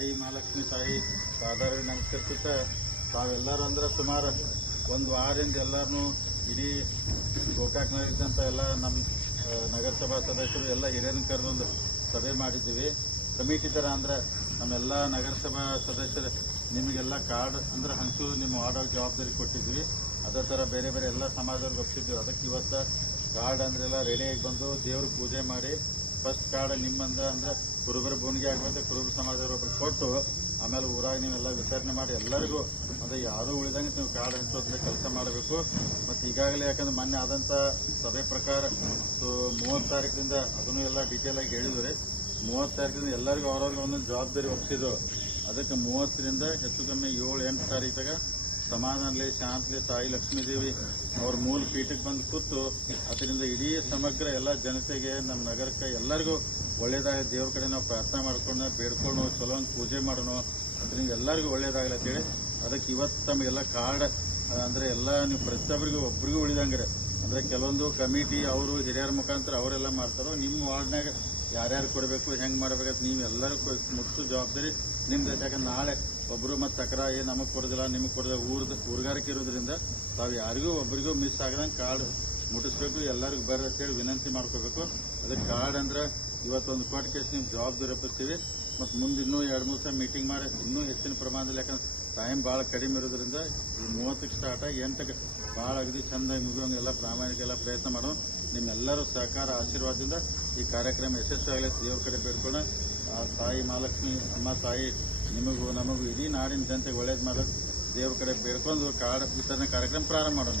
ತಾಯಿ ಮಹಾಲಕ್ಷ್ಮಿ ತಾಯಿ ಪಾದಾರಿಗೆ ನಮಸ್ಕರಿಸುತ್ತಾ ತಾವೆಲ್ಲರೂ ಅಂದ್ರೆ ಸುಮಾರು ಒಂದು ವಾರದಿಂದ ಎಲ್ಲರೂ ಇಡೀ ಗೋಕಾಕ್ನಲ್ಲಿದ್ದಂಥ ಎಲ್ಲ ನಮ್ಮ ನಗರಸಭಾ ಸದಸ್ಯರು ಎಲ್ಲ ಹಿರಿಯರನ್ನ ಕರೆದೊಂದು ಸಭೆ ಮಾಡಿದ್ದೀವಿ. ಕಮಿಟಿ ಥರ ಅಂದ್ರೆ ನಮ್ಮೆಲ್ಲ ನಗರಸಭಾ ಸದಸ್ಯರು ನಿಮಗೆಲ್ಲ ಕಾರ್ಡ್ ಅಂದ್ರೆ ಹಂಚು ನಿಮ್ಮ ವಾರ್ಡೋಗಿ ಜವಾಬ್ದಾರಿ ಕೊಟ್ಟಿದ್ವಿ. ಅದೇ ಥರ ಬೇರೆ ಬೇರೆ ಎಲ್ಲ ಸಮಾಜದವ್ರಿಗೆ ಒಪ್ಪಿದ್ವಿ. ಅದಕ್ಕೆ ಇವತ್ತು ಕಾರ್ಡ್ ಅಂದ್ರೆ ಎಲ್ಲ ರೆಡಿಯಾಗಿ ಬಂದು ದೇವ್ರ ಪೂಜೆ ಮಾಡಿ ಫಸ್ಟ್ ಕಾರ್ಡ್ ನಿಮ್ಮಂದ ಅಂದ್ರೆ ಕುರುಬರ ಬೋಣಿಗೆ ಆಗುವಂತೆ ಕುರುಬರ ಸಮಾಜದವರೊಬ್ಬರು ಕೊಟ್ಟು ಆಮೇಲೆ ಊರಾಗ ನೀವೆಲ್ಲ ವಿತರಣೆ ಮಾಡಿ ಎಲ್ಲರಿಗೂ ಅಂದ್ರೆ ಯಾರೂ ಉಳಿದಂಗೆ ನೀವು ಕಾರ್ಡ್ ಹಂಚೋದ್ರೆ ಕೆಲಸ ಮಾಡಬೇಕು. ಮತ್ತು ಈಗಾಗಲೇ ಯಾಕಂದ್ರೆ ಮೊನ್ನೆ ಆದಂಥ ಸಭೆ ಪ್ರಕಾರ 30 ತಾರೀಕಿನಿಂದ ಅದನ್ನು ಎಲ್ಲ ಡೀಟೇಲ್ ಆಗಿ ಹೇಳಿದ್ರಿ. 30 ತಾರೀಕಿನಿಂದ ಎಲ್ಲರಿಗೂ ಅವ್ರವ್ರಿಗೆ ಒಂದೊಂದು ಜವಾಬ್ದಾರಿ ಒಪ್ಪಿಸಿದ್ರು. ಅದಕ್ಕೆ 30ರಿಂದ ಹೆಚ್ಚು ಕಮ್ಮಿ 7-8 ತಾರೀಕಾಗ ಸಮಾಧಾನಲಿ ಶಾಂತಲಿ ತಾಯಿ ಲಕ್ಷ್ಮೀದೇವಿ ಅವ್ರ ಮೂಲ ಪೀಠಕ್ಕೆ ಬಂದು ಕೂತು ಅದರಿಂದ ಇಡೀ ಸಮಗ್ರ ಎಲ್ಲ ಜನತೆಗೆ ನಮ್ಮ ನಗರಕ್ಕೆ ಎಲ್ಲರಿಗೂ ಒಳ್ಳೇದಾಗ ದೇವ್ರ ಕಡೆ ನಾವು ಪ್ರಾರ್ಥನೆ ಮಾಡ್ಕೊಂಡು ಬೇಡ್ಕೊಂಡು ಚಲೋ ಪೂಜೆ ಮಾಡೋಣ. ಅದರಿಂದ ಎಲ್ಲರಿಗೂ ಒಳ್ಳೇದಾಗಲಿ ಅಂತೇಳಿ ಅದಕ್ಕೆ ಇವತ್ತು ತಮಗೆಲ್ಲ ಕಾರ್ಡ್ ಅಂದ್ರೆ ಎಲ್ಲ ನೀವು ಪ್ರತಿಯೊಬ್ಬರಿಗೂ ಒಬ್ಬರಿಗೂ ಉಳಿದಂಗ್ರೆ ಅಂದ್ರೆ ಕೆಲವೊಂದು ಕಮಿಟಿ ಅವರು ಹಿರಿಯರ ಮುಖಾಂತರ ಅವರೆಲ್ಲ ಮಾಡ್ತಾರೋ ನಿಮ್ಮ ವಾರ್ಡ್ನಾಗ ಯಾರ್ಯಾರು ಕೊಡಬೇಕು ಹೆಂಗೆ ಮಾಡ್ಬೇಕಂತ ನೀವು ಎಲ್ಲರೂ ಮುಟ್ಟಿಸೋ ಜವಾಬ್ದಾರಿ ನಿಮ್ದು. ಯಾಕಂದ್ರೆ ನಾಳೆ ಒಬ್ಬರು ಮತ್ತು ತಕರ ನಮಗೆ ಕೊಡೋದಿಲ್ಲ ನಿಮಗೆ ಕೊಡೋದಿಲ್ಲ ಊರುಗಾರಿಕೆ ಇರೋದ್ರಿಂದ ತಾವು ಯಾರಿಗೂ ಒಬ್ಬರಿಗೂ ಮಿಸ್ ಆಗದಂಗೆ ಕಾರ್ಡ್ ಮುಟ್ಟಿಸ್ಬೇಕು. ಎಲ್ಲರಿಗೂ ಬರ್ರಿ ಅಂತೇಳಿ ವಿನಂತಿ ಮಾಡ್ಕೋಬೇಕು. ಅದಕ್ಕೆ ಕಾರ್ಡ್ ಅಂದ್ರೆ ಇವತ್ತೊಂದು ಕೊಟ್ಟ ಕೇಸ್ ನೀವು ಜವಾಬ್ದಾರಿ ಒಪ್ಪಿಸ್ತೀವಿ. ಮತ್ತು ಮುಂದೆ ಇನ್ನೂ 2-3 ಸಲ ಮೀಟಿಂಗ್ ಮಾಡಿ ಇನ್ನೂ ಹೆಚ್ಚಿನ ಪ್ರಮಾಣದಲ್ಲಿ ಯಾಕಂದ್ರೆ ಟೈಮ್ ಭಾಳ ಕಡಿಮೆ ಇರೋದ್ರಿಂದ 30ಕ್ಕೆ ಸ್ಟಾರ್ಟ್ ಆಗಿ 8ಕ್ಕೆ ಭಾಳ ಅಗದಿ ಚಂದಾಗಿ ಮುಗಿಯೋಂಗೆಲ್ಲ ಪ್ರಾಮಾಣಿಕ ಎಲ್ಲ ಪ್ರಯತ್ನ ಮಾಡೋ. ನಿಮ್ಮೆಲ್ಲರೂ ಸಹಕಾರ ಆಶೀರ್ವಾದದಿಂದ ಈ ಕಾರ್ಯಕ್ರಮ ಯಶಸ್ವಿಯಾಗಲಿ ದೇವ್ರ ಕಡೆ ಬೇಡ್ಕೊಂಡು ತಾಯಿ ಮಹಾಲಕ್ಷ್ಮಿ ಅಮ್ಮ ತಾಯಿ ನಿಮಗೂ ನಮಗೂ ಇಡೀ ನಾಡಿನ ಜನತೆಗೆ ಒಳ್ಳೇದು ಮಾಡೋದು ದೇವ್ರ ಕಡೆ ಬೇಡ್ಕೊಂಡು ಕಾರ್ಡ್ ವಿತರಣೆ ಕಾರ್ಯಕ್ರಮ ಪ್ರಾರಂಭ ಮಾಡೋಣ.